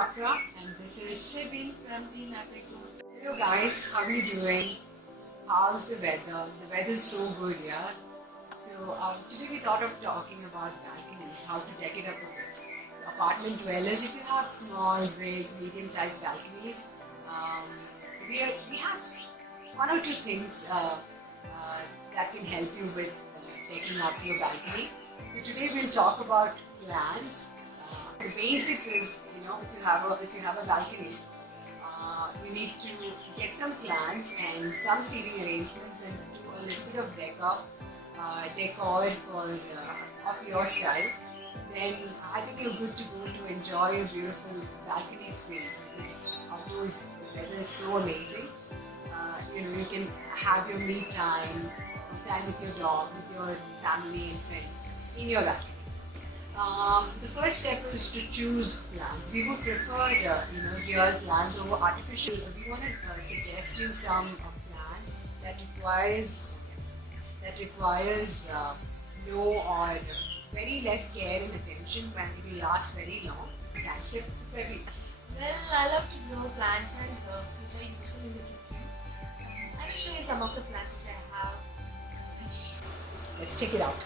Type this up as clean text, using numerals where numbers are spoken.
Afra and this is Saving from the Apricot. Hello guys, how are you doing? How's the weather? The weather is so good, yeah. So today we thought of talking about balconies, how to deck it up a bit. So apartment dwellers, if you have small, big, medium-sized balconies, um, we have one or two things that can help you with decking up your balcony. So today we'll talk about plants. The basics is, if you have a balcony, you need to get some plants and some seating arrangements and do a little bit of decor of your style. Then I think you're good to go to enjoy a beautiful balcony space because outdoors the weather is so amazing. You can have your me time with your dog, with your family and friends in your balcony. The first step is to choose plants. We would prefer real plants over artificial. We want to suggest you some plants that requires no or very less care and attention and it will last very long. That's it. Well, I love to grow plants and herbs which are useful in the kitchen. I will show you some of the plants which I have. Let's check it out.